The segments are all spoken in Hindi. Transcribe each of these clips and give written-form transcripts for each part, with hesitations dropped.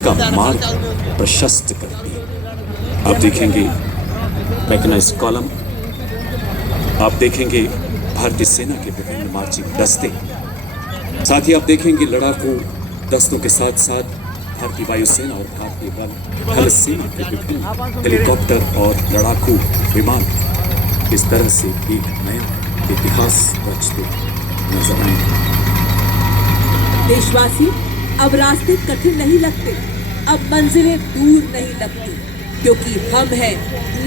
का मार्ग प्रशस्त करती है। आप देखेंगे मैकेनाइज्ड कॉलम, आप देखेंगे भारतीय सेना के विभिन्न मार्चिंग दस्ते, साथ ही आप देखेंगे लड़ाकू दस्तों के साथ साथ भारतीय वायुसेना और भारतीय थल सेना के विभिन्न हेलीकॉप्टर और लड़ाकू विमान इस तरह से एक नया इतिहास रचते नजर आएंगे। देशवासी, अब रास्ते कठिन नहीं लगते, अब मंजिलें दूर नहीं लगती, क्योंकि हम हैं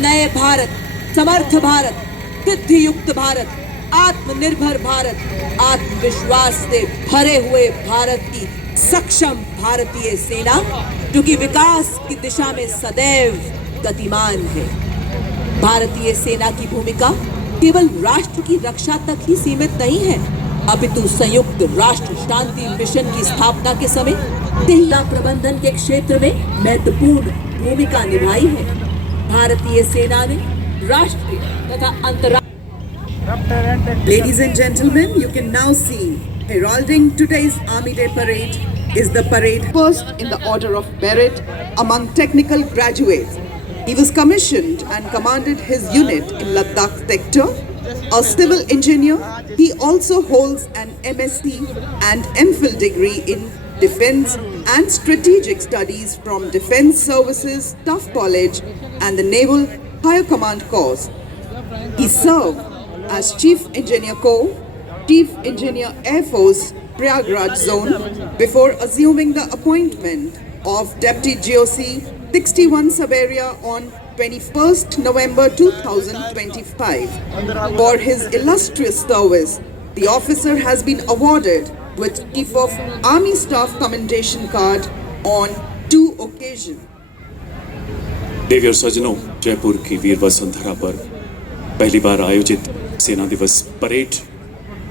नए भारत, समर्थ भारत, सिद्धि युक्त भारत, आत्मनिर्भर भारत, आत्मविश्वास से भरे हुए भारत की सक्षम भारतीय सेना, जो कि विकास की दिशा में सदैव गतिमान है। भारतीय सेना की भूमिका केवल राष्ट्र की रक्षा तक ही सीमित नहीं है, अपितु संयुक्त राष्ट्र शांति मिशन की स्थापना के समय तिल्ला प्रबंधन के क्षेत्र में महत्वपूर्ण भूमिका निभाई है। भारतीय सेना ने राष्ट्रीय तथा अंतर्राष्ट्रीय। Ladies and gentlemen, you can now see heralding today's Army Day parade is the parade first in the order of merit among technical graduates. He was commissioned and commanded his unit in Ladakh sector. A civil engineer, he also holds an MSc and MPhil degree in Defence and Strategic Studies from Defence Services, Staff College and the Naval Higher Command Course. He served as Chief Engineer Corps, Chief Engineer Air Force, Prayagraj Zone, before assuming the appointment of Deputy GOC 61 Sub-Area on 21st November 2025. For his illustrious service, the officer has been awarded with Chief of Army Staff Commendation Card on 2 occasions. देवी और सज्जनों, जयपुर की वीर वसुंधरा पर पहली बार आयोजित सेना दिवस परेड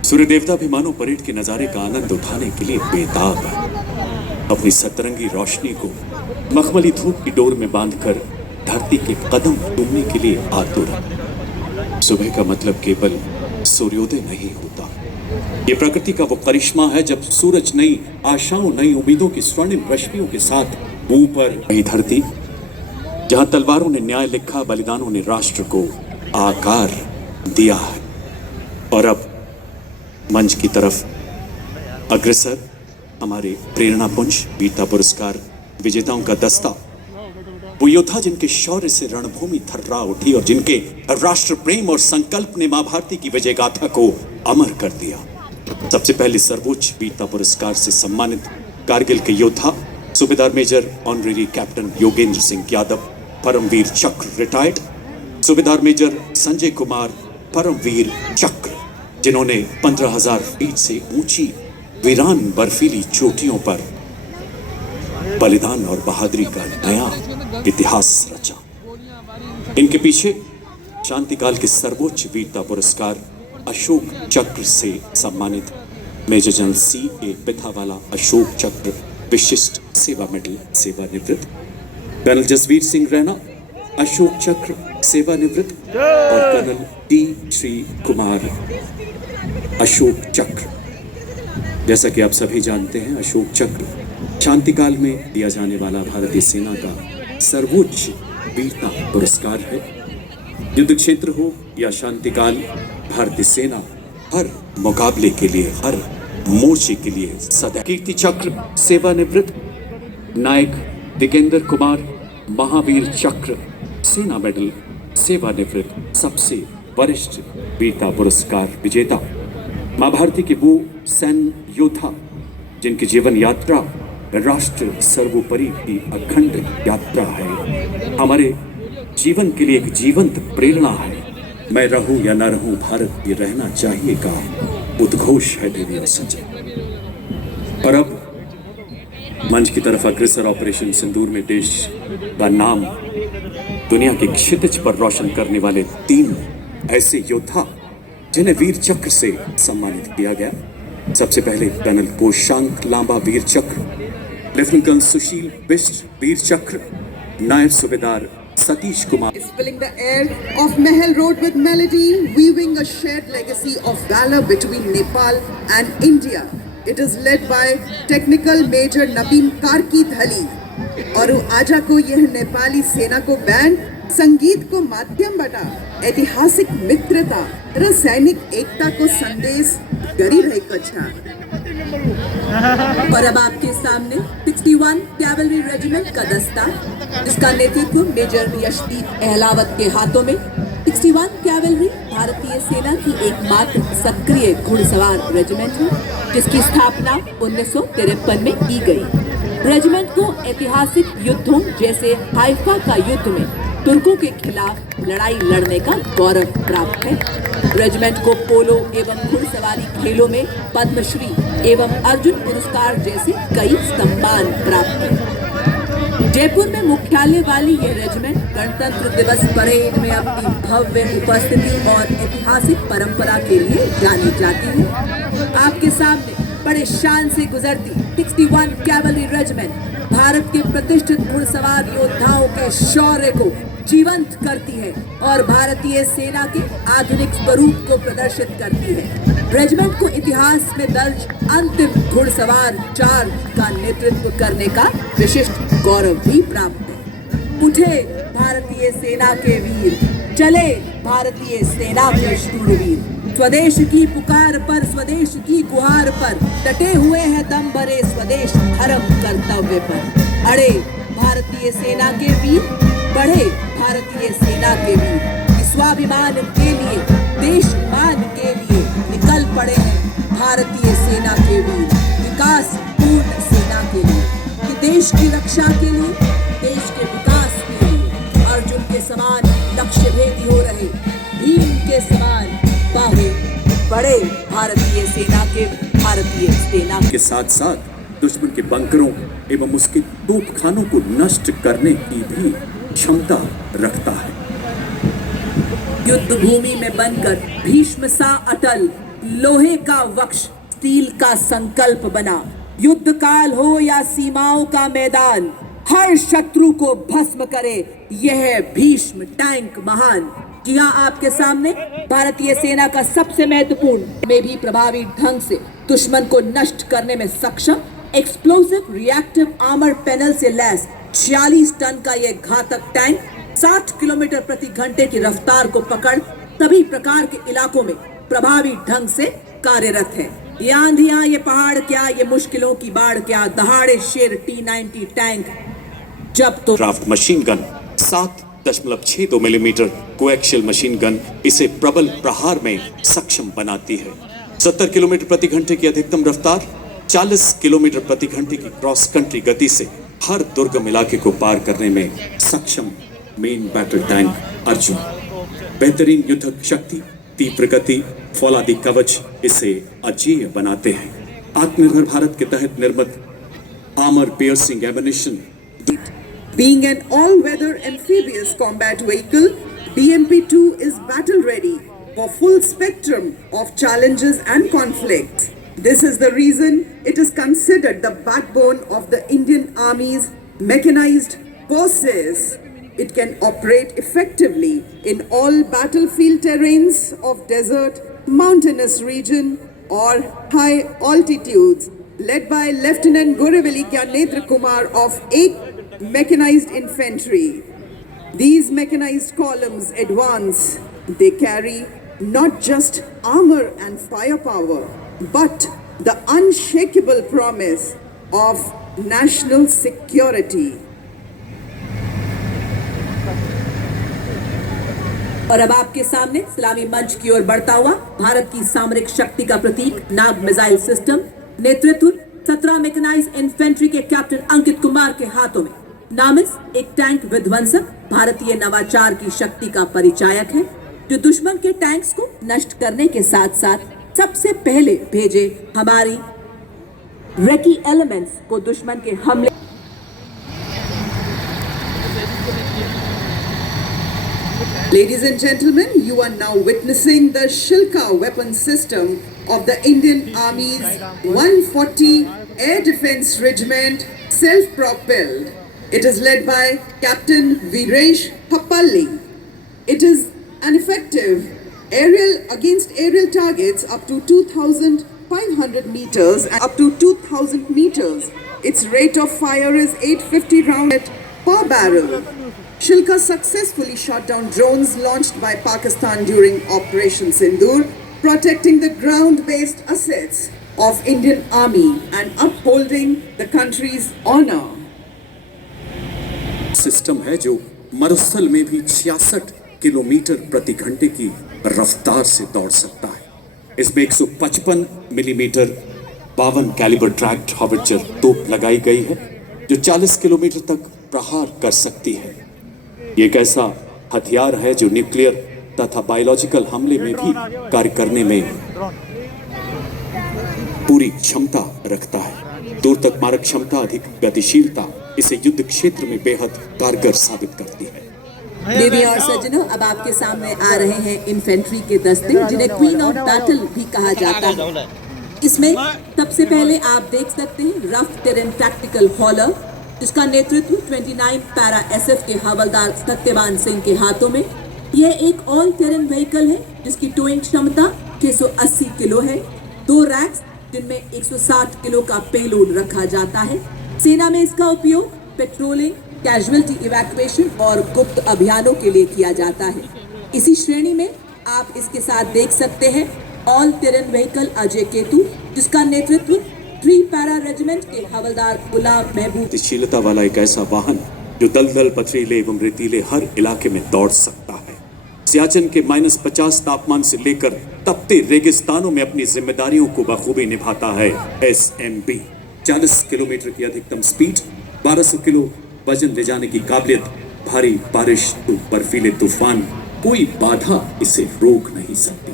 सूर्य देवता भी मानो परेड के नजारे का आनंद उठाने के लिए बेताब है। अपनी सतरंगी रोशनी को मखमली धूप की डोर में बांधकर धरती के कदम चूमने के लिए आतुर है। सुबह का मतलब केवल सूर्योदय नहीं होता, ये प्रकृति का वो करिश्मा है जब सूरज नई आशाओं, नई उम्मीदों की स्वर्णिम रश्मियों के साथ ऊपर वही धरती जहां तलवारों ने न्याय लिखा, बलिदानों ने राष्ट्र को आकार दिया है। और अब मंच की तरफ अग्रसर हमारे प्रेरणा पुंज वीरता पुरस्कार विजेताओं का दस्ता, वो योद्धा जिनके शौर्य से रणभूमि थर्रा उठी और जिनके राष्ट्र प्रेम और संकल्प ने मां भारती की विजय गाथा को अमर कर दिया। सबसे पहले सर्वोच्च वीरता पुरस्कार से सम्मानित कारगिल के योद्धा सूबेदार major honorary captain Yogendra Singh Yadav, Param Vir Chakra retired, सूबेदार मेजर संजय कुमार, परमवीर चक्र, जिन्होंने 15,000 फीट से ऊंची वीरान बर्फीली चोटियों पर बलिदान और बहादुरी का नया इतिहास रचा। इनके पीछे शांतिकाल के सर्वोच्च वीरता पुरस्कार अशोक चक्र से सम्मानित major general C.A. Pithawala Ashok चक्र विशिष्ट सेवा मेडल सेवानिवृत्त, कर्नल जसवीर सिंह रैना अशोक चक्र सेवानिवृत्त और कर्नल D. श्री कुमार अशोक चक्र। जैसा कि आप सभी जानते हैं, अशोक चक्र शांतिकाल में दिया जाने वाला भारतीय सेना का सर्वोच्च वीरता पुरस्कार है। युद्ध क्षेत्र हो या शांतिकाल, भारतीय सेना हर मुकाबले के लिए, हर मोर्चे के लिए सदैव। कीर्ति चक्र सेवानिवृत्त नायक दिगेंद्र कुमार महावीर चक्र सेना मेडल सेवानिवृत्त, सबसे वरिष्ठ वीरता पुरस्कार विजेता, मां भारती के वो सैन्य योद्धा जिनकी जीवन यात्रा राष्ट्र सर्वोपरि की अखंड यात्रा है, हमारे जीवन के लिए एक जीवंत प्रेरणा है। मैं रहूं या न रहूं, भारत ये रहना चाहिए का उद्घोष है देवी और सज्जन। और अब मंच की तरफ अग्रसर ऑपरेशन सिंदूर में देश का नाम दुनिया के क्षितिज पर रोशन करने वाले 3 ऐसे योद्धा जिन्हें वीर चक्र से सम्मानित किया गया। सबसे पहले कर्नल कोशांक लांबा वीर चक्र, लेफ्टिनेंट कर्नल सुशील बिष्ट वीर चक्र, नायब सूबेदार Satish Kumar is filling the air of Mahal Road with melody, weaving a shared legacy of valor between Nepal and India. It is led by Technical Major Nabeen Karki Dhali, और आजा को यह नेपाली सेना को बैंड संगीत को माध्यम बना ऐतिहासिक मित्रता र सैनिक एकता को संदेश गरिरहेको छ। और अब आपके सामने 61 कैवलरी रेजिमेंट का दस्ता, जिसका नेतृत्व मेजर यशदीप अहलावत के हाथों में। 61 कैवलरी भारतीय सेना की एकमात्र सक्रिय घुड़सवार रेजिमेंट है, जिसकी स्थापना 1953 में की गई। रेजिमेंट को ऐतिहासिक युद्धों जैसे हाइफा का युद्ध में तुर्कों के खिलाफ लड़ाई लड़ने का गौरव प्राप्त है। रेजिमेंट को पोलो एवं घुड़सवारी खेलों में पद्मश्री एवं अर्जुन पुरस्कार जैसे कई सम्मान प्राप्त है। जयपुर में मुख्यालय वाली यह रेजिमेंट गणतंत्र दिवस परेड में अपनी भव्य उपस्थिति और ऐतिहासिक परंपरा के लिए जानी जाती है। आपके सामने बड़े शान से गुजरती 61 कैवलरी रेजिमेंट भारत के प्रतिष्ठित घुड़सवार योद्धाओं के शौर्य को जीवंत करती है और भारतीय सेना के आधुनिक स्वरूप को प्रदर्शित करती है। रेजिमेंट को इतिहास में दर्ज अंतिम घुड़सवार चार्ज का नेतृत्व करने का विशिष्ट गौरव भी प्राप्त है। उठे भारतीय सेना के वीर, चले भारतीय सेना के शूरवीर, स्वदेश की पुकार पर, स्वदेश की गुहार पर डटे हुए हैं दम भरे स्वदेश धर्म कर्तव्य पर। अड़े भारतीय सेना के वीर, बढ़े भारतीय सेना के वीर, स्वाभिमान के लिए, देश मान के लिए निकल पड़े हैं भारतीय सेना के वीर, विकास पूर्ण सेना के लिए, कि देश की रक्षा के लिए, देश के विकास के लिए अर्जुन के समान लक्ष्य भेदी हो रहे, भीम के समान बाहु बड़े भारतीय सेना के साथ साथ दुश्मन के बंकरों एवं उसके तोपखानों को नष्ट करने की भी क्षमता रखता है। युद्ध भूमि में बनकर भीष्म सा अटल, लोहे का वक्ष स्टील का संकल्प बना। युद्ध काल हो या सीमाओं का मैदान, हर शत्रु को भस्म करे यह भीष्म टैंक महान। जी हाँ, आपके सामने भारतीय सेना का सबसे महत्वपूर्ण में भी प्रभावी ढंग से दुश्मन को नष्ट करने में सक्षम एक्सप्लोसिव रिएक्टिव आर्मर पैनल से लैस 46 टन का यह घातक टैंक 60 किलोमीटर प्रति घंटे की रफ्तार को पकड़ सभी प्रकार के इलाकों में प्रभावी ढंग से कार्यरत है। ये आंधियां, ये पहाड़ क्या, ये मुश्किलों की बाढ़ क्या, दहाड़े शेर T-90 टैंक जब तो draft machine gun 7.62 millimetre coaxial machine gun इसे प्रबल प्रहार में सक्षम बनाती है। 70 किलोमीटर प्रति घंटे की अधिकतम रफ्तार, 40 किलोमीटर प्रति घंटे की क्रॉस कंट्री गति से हर दुर्गम इलाके को पार करने में सक्षम मेन बैटल टैंक अर्जुन। बेहतरीन युद्धक शक्ति, तीव्र गति, फौलादी कवच इसे अजेय बनाते हैं। आत्मनिर्भर भारत के तहत निर्मित armour piercing ammunition. Being an all-weather amphibious combat vehicle, BMP-2 is battle-ready for full spectrum of challenges and conflicts. This is the reason it is considered the backbone of the Indian Army's mechanized forces. It can operate effectively in all battlefield terrains of desert, mountainous region or high altitudes. Led by Lieutenant Goraveli Gyanetra Kumar of 8th Mechanized Infantry. These mechanized columns advance. They carry not just armor and firepower, but the unshakable promise of national security. और अब आपके सामने सलामी मंच की ओर बढ़ता हुआ भारत की सामरिक शक्ति का प्रतीक नाग मिसाइल सिस्टम, नेतृत्व 17 मैकेनाइज्ड इन्फेंट्री के कैप्टन अंकित कुमार के हाथों में। नामिस एक टैंक विध्वंसक भारतीय नवाचार की शक्ति का परिचायक है, जो दुश्मन के टैंक्स को नष्ट करने के साथ साथ सबसे पहले भेजे हमारी रेकी एलिमेंट्स को दुश्मन के हमले। Ladies and gentlemen, you are now witnessing the Shilka weapon system of the Indian Army's 140 Air Defense Regiment, self-propelled. It is led by Captain Viresh Pappalli. It is an effective aerial targets up to 2,500 meters and up to 2,000 meters Its rate of fire is 850 rounds per barrel. Shilka successfully shot down drones launched by Pakistan during Operation Sindoor, protecting the ground-based assets of Indian Army and upholding the country's honor. System है जो मरुस्थल में भी 66 किलोमीटर प्रति घंटे की रफ्तार से दौड़ सकता है। इसमें 155 मिलीमीटर 52 कैलिबर ट्रैक्ड हार्विचर तोप लगाई गई है जो 40 किलोमीटर तक प्रहार कर सकती है। ये एक ऐसा हथियार है जो न्यूक्लियर तथा बायोलॉजिकल हमले में भी कार्य करने में पूरी क्षमता रखता है। दूर तक मारक क्षमता, अधिक गतिशीलता इसे युद्ध क्षेत्र में बेहद कारगर साबित करती है। देवी और सज्जनों, अब आपके सामने आ रहे हैं इन्फेंट्री के दस्ते, जिन्हें क्वीन ऑफ बैटल भी कहा जाता है। इसमें सबसे पहले आप देख सकते हैं रफ टेरेन टैक्टिकल हॉलर, जिसका नेतृत्व 29 पैरा एसएफ के हवलदार सत्यवान सिंह के हाथों में। यह एक ऑल टेरेन व्हीकल है जिसकी टोइंग क्षमता 680 किलो है। 2 रैक्स जिनमें 160 किलो का पेलोड रखा जाता है। सेना में इसका उपयोग पेट्रोलिंग, कैजुअलिटी इवैक्यूएशन और गुप्त अभियानों के लिए किया जाता है। इसी श्रेणी में आप इसके साथ देख सकते हैं all terrain vehicle Ajay Ketu, जिसका नेतृत्व 3 पैरा रेजिमेंट के हवलदार गुलाम महबूब। गतिशीलता वाला एक ऐसा वाहन जो दलदल, पथरीले एवं रेतीले हर इलाके में दौड़ सकता है। सियाचिन के -50 तापमान से लेकर तपते रेगिस्तानों में अपनी जिम्मेदारियों को बखूबी निभाता है SMB। 40 किलोमीटर की अधिकतम स्पीड, 1200 किलो वजन ले जाने की काबिलियत, भारी बारिश तो बर्फीले तूफान, कोई बाधा इसे रोक नहीं सकती।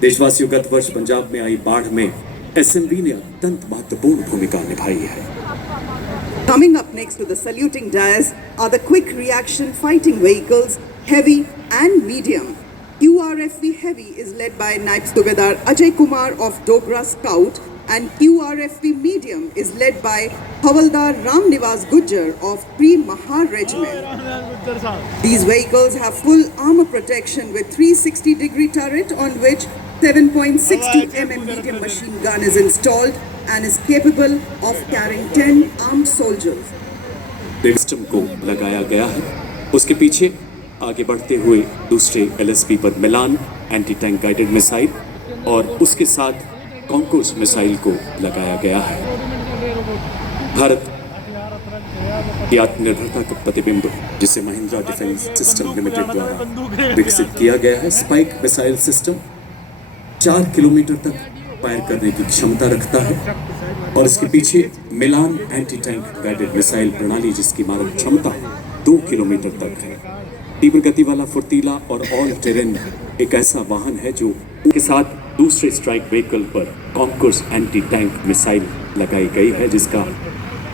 देशवासियों, गत वर्ष पंजाब में आई बाढ़ में SMB ने अत्यंत महत्वपूर्ण भूमिका निभाई है। Coming up next to the saluting dais are the quick reaction fighting vehicles, heavy and medium. QRFV Heavy is led by Naib Subedar Ajay Kumar of Dogra Scout, and QRFV Medium is led by Havaldar Ram Nivas Gujjar of Pre-Mahar Regiment. These vehicles have full armor protection with 360-degree turret on which 7.62 mm medium machine gun is installed and is capable of carrying 10 armed soldiers. System को लगाया गया है। उसके पीछे आगे बढ़ते हुए दूसरे LSP पर मिलान एंटी टैंक गाइडेड मिसाइल और उसके साथ कॉन्कोर्स मिसाइल को लगाया गया है। भारत की आत्मनिर्भरता का प्रतिबिंब, जिसे महिंद्रा डिफेंस सिस्टम लिमिटेड द्वारा विकसित किया गया है। स्पाइक मिसाइल सिस्टम 4 किलोमीटर तक फायर करने की क्षमता रखता है और इसके पीछे मिलान एंटी टैंक गाइडेड मिसाइल प्रणाली, जिसकी मारक क्षमता 2 किलोमीटर तक है। तीव्र गति वाला, फुर्तीला और ऑल टेरेन एक ऐसा वाहन है जो के साथ दूसरे स्ट्राइक व्हीकल पर कॉन्कोर्स एंटी टैंक मिसाइल लगाई गई है, जिसका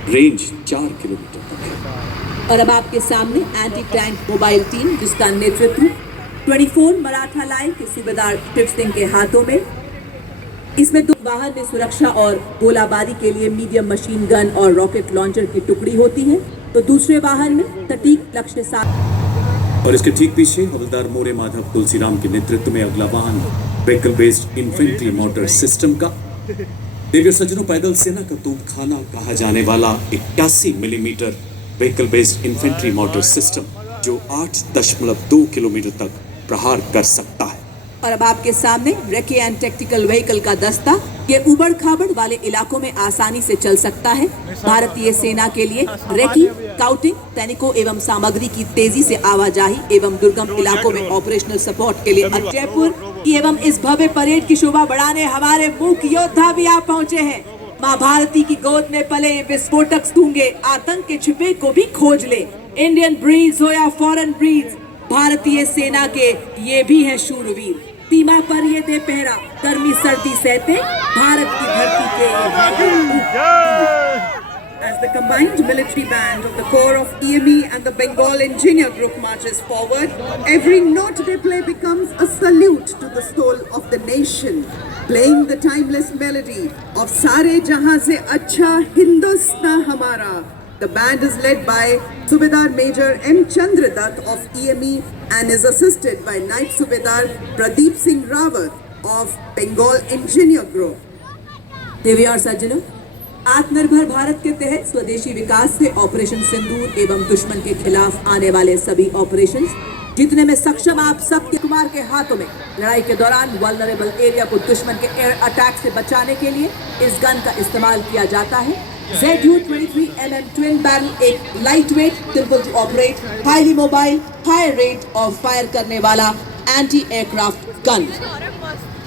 रेंज 4 किलोमीटर तक है। और अब आपके सामने एंटी टैंक मोबाइल टीम, जिसका नेतृत्व 24 मराठा लाइन के सूबेदार शिव सिंह के हाथों में। इसमें 2 वाहन में सुरक्षा और गोलाबारी के लिए मीडियम मशीन गन और रॉकेट लॉन्चर की टुकड़ी होती है, तो दूसरे वाहन में सटीक लक्ष्य साध। और इसके ठीक पीछे हवलदार मोरे माधव तुलसीराम के नेतृत्व में अगला वाहन vehicle based infantry motor system का। देवी सज्जनों, पैदल सेना का तोपखाना कहा जाने वाला 81 millimetre vehicle based infantry motor system जो 8.2 किलोमीटर तक प्रहार कर सकता है। और अब आपके सामने रेकी एंड टैक्टिकल व्हीकल का दस्ता, ये उबड़ खाबड़ वाले इलाकों में आसानी से चल सकता है। भारतीय सेना के लिए रेकी, स्काउटिंग, सैनिकों एवं सामग्री की तेजी से आवाजाही एवं दुर्गम इलाकों में ऑपरेशनल सपोर्ट के लिए जयपुर एवं इस भव्य परेड की शोभा बढ़ाने हमारे मूक योद्धा भी आ पहुँचे हैं। माँ भारती की गोद में पले ये विस्फोटक सूंघे, आतंक के छिपे को भी खोज ले। इंडियन ब्रीड्स हो या फॉरेन ब्रीड्स, भारतीय सेना के ये भी हैं शूरवीर। सीमा पर ये दे पहरा, गर्मी सर्दी सहते भारत की धरती के। As the combined military band of the Corps of EME and the Bengal Engineer Group marches forward, every note they play becomes a salute to the soul of the nation, playing the timeless melody of Sare Jahan Se Acha Hindustan Hamara. The band is led by Subedar Major M. Chandradutt of EME and is assisted by Naib Subedar Pradeep Singh Rawat of Bengal Engineer Group. देवी और सज्जनों, आत्मनिर्भर भारत के तहत स्वदेशी विकास से ऑपरेशन सिंदूर एवं दुश्मन के खिलाफ आने वाले सभी ऑपरेशंस जीतने में सक्षम आप सबके कुमार के हाथों में लड़ाई के दौरान वल्नरेबल एरिया को दुश्मन के एयर अटैक से बचाने के लिए इस गन का इस्तेमाल किया जाता है। ZU-23mm ट्विन बैरल एक light weight, simple to operate, highly mobile, high rate of fire करने वाला एंटी एयरक्राफ्ट गन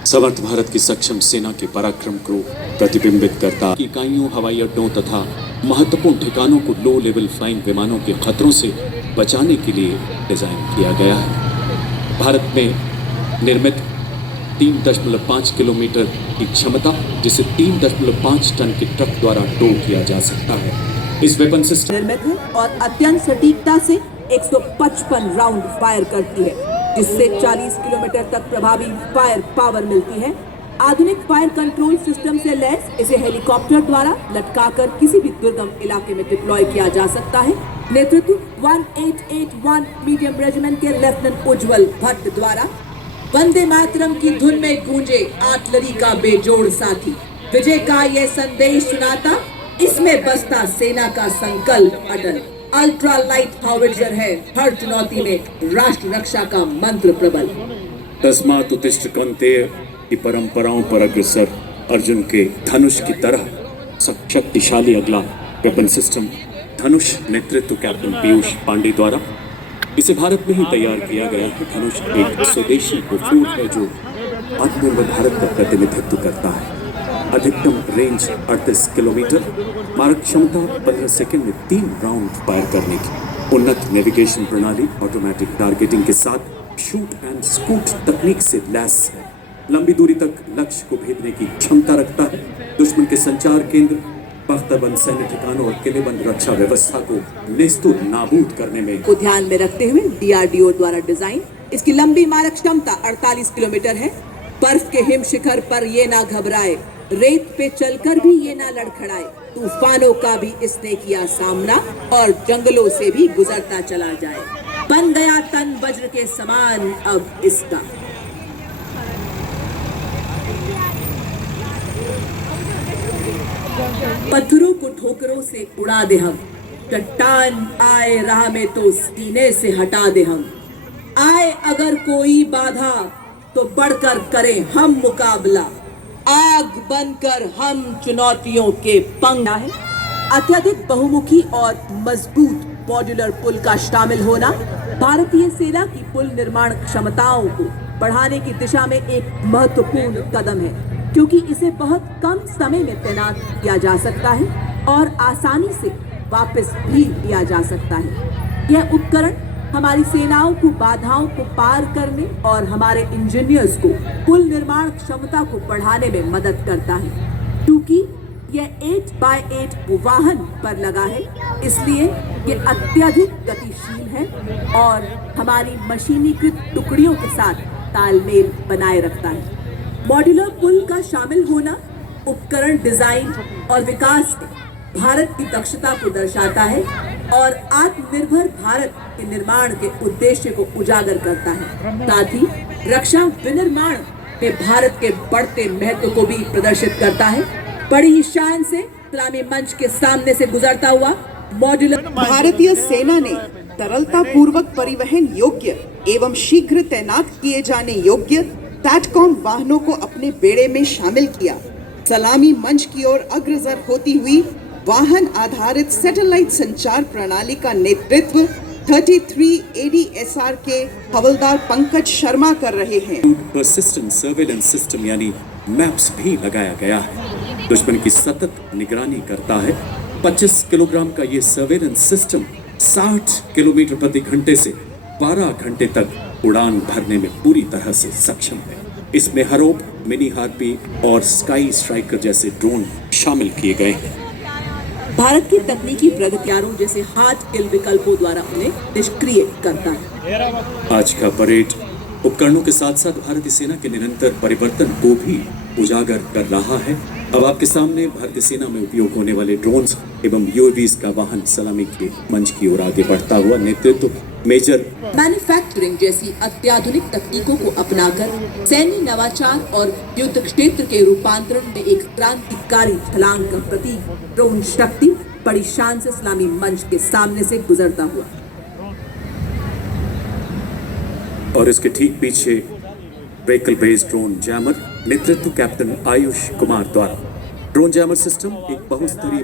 समर्थ भारत की सक्षम सेना के पराक्रम को प्रतिबिंबित करता इकाइयों, हवाई अड्डों तथा महत्वपूर्ण ठिकानों को लो लेवल फ्लाइंग विमानों के खतरों से बचाने के लिए डिजाइन किया गया है। भारत में निर्मित 3.5 किलोमीटर की क्षमता, जिसे 3.5 टन के ट्रक द्वारा टो किया जा सकता है। इस वेपन सिस्टम निर्मित है और अत्यंत सटीकता से 155 राउंड फायर करती है, जिससे 40 किलोमीटर तक प्रभावी फायर पावर मिलती है। आधुनिक फायर कंट्रोल सिस्टम से लैस इसे हेलीकॉप्टर द्वारा लटकाकर किसी भी दुर्गम इलाके में डिप्लॉय किया जा सकता है। नेतृत्व 1881 मीडियम रेजिमेंट के लेफ्टिनेंट उज्जवल भट्ट द्वारा। वंदे मातरम की धुन में गूंजे आर्टिलरी का बेजोड़ साथी, विजय का यह संदेश सुनाता, इसमें बसता सेना का संकल्प अटल। अल्ट्रा लाइट हाउविट्जर है हर चुनौती में राष्ट्र रक्षा का मंत्र प्रबल। तस्मात् उत्तिष्ठ कौन्तेय की परंपराओं पर अग्रसर अर्जुन के धनुष की तरह शक्तिशाली अगला वेपन सिस्टम धनुष, नेतृत्व कैप्टन पीयूष पांडे द्वारा। इसे भारत में ही तैयार किया गया है। धनुष एक स्वदेशी उपयोग है जो आत्मनिर्भर भारत का प्रतिनिधित्व करता है। अधिकतम रेंज 38 किलोमीटर, मारक क्षमता 15 सेकंड में 3 राउंड फायर करने की, उन्नत नेविगेशन प्रणाली, ऑटोमेटिक टारगेटिंग के साथ शूट एंड स्कूट तकनीक से लैस है। लंबी दूरी तक लक्ष्य को भेदने की क्षमता रखता है। दुश्मन के संचार केंद्र, बख्तरबंद सैन्य ठिकानों और किलेबंद रक्षा व्यवस्था को नेस्तो नाबूद करने में को ध्यान में रखते हुए DRDO द्वारा डिजाइन। इसकी लंबी मारक क्षमता 48 किलोमीटर है। बर्फ के हिम शिखर पर ये ना घबराए, रेत पे चलकर भी ये ना लड़खड़ाए, तूफानों का भी इसने किया सामना और जंगलों से भी गुजरता चला जाए। बन गया तन वज्र के समान अब इसका। पत्थरों को ठोकरों से उड़ा दे हम, चट्टान आए राह में तो सीने से हटा दे हम। आए अगर कोई बाधा तो बढ़कर करें हम मुकाबला, आग बनकर हम चुनौतियों के पंगा है। अत्यधिक बहुमुखी और मजबूत मॉड्यूलर पुल का शामिल होना भारतीय सेना की पुल निर्माण क्षमताओं को बढ़ाने की दिशा में एक महत्वपूर्ण कदम है, क्योंकि इसे बहुत कम समय में तैनात किया जा सकता है और आसानी से वापस भी लिया जा सकता है। यह उपकरण हमारी सेनाओं को बाधाओं को पार करने और हमारे इंजीनियर्स को पुल निर्माण क्षमता को बढ़ाने में मदद करता है। क्योंकि यह 8x8 वाहन पर लगा है, इसलिए यह अत्यधिक गतिशील है और हमारी मशीनीकृत टुकड़ियों के साथ तालमेल बनाए रखता है। मॉड्यूलर पुल का शामिल होना उपकरण डिजाइन और विकास में भारत की दक्षता को दर्शाता है और आत्मनिर्भर भारत के निर्माण के उद्देश्य को उजागर करता है। साथ ही रक्षा विनिर्माण में भारत के बढ़ते महत्व को भी प्रदर्शित करता है। बड़ी ही शान से सलामी मंच के सामने से गुजरता हुआ मॉड्यूलर भारतीय सेना ने तरलता पूर्वक परिवहन योग्य एवं शीघ्र तैनात किए जाने योग्य टैटकॉम वाहनों को अपने बेड़े में शामिल किया। सलामी मंच की ओर अग्रसर होती हुई वाहन आधारित सैटेलाइट संचार प्रणाली का नेतृत्व 33 ADSR के हवलदार पंकज शर्मा कर रहे हैं। पर्सिस्टेंट सर्वेलेंस सिस्टम यानी मैप्स भी लगाया गया है। दुश्मन की सतत निगरानी करता है। 25 किलोग्राम का ये सर्वेलेंस सिस्टम 60 किलोमीटर प्रति घंटे से 12 घंटे तक उड़ान भरने में पूरी तरह से सक्षम है। इसमें हरोप, मिनी हार्पी और स्काई स्ट्राइकर जैसे ड्रोन शामिल किए गए हैं। भारत की तकनीकी प्रगतियारों जैसे हार्ड किल विकल्पों द्वारा उन्हें निष्क्रिय करता है। आज का परेड उपकरणों के साथ साथ भारतीय सेना के निरंतर परिवर्तन को भी उजागर कर रहा है। अब आपके सामने भारतीय सेना में उपयोग होने वाले ड्रोन्स एवं UAVs का वाहन सलामी के मंच की ओर आगे बढ़ता हुआ नेतृत्व मेजर मैन्युफैक्चरिंग जैसी अत्याधुनिक तकनीकों को अपनाकर सैन्य नवाचार और युद्ध क्षेत्र के रूपांतरण में एक क्रांतिकारी छलांग का प्रतीक ड्रोन शक्ति बड़ी शान से इस्लामी मंच के सामने से गुजरता हुआ। और इसके ठीक पीछे व्हीकल बेस्ड ड्रोन जैमर नेतृत्व कैप्टन आयुष कुमार द्वारा। ड्रोन जैमर सिस्टम एक बहुस्तरीय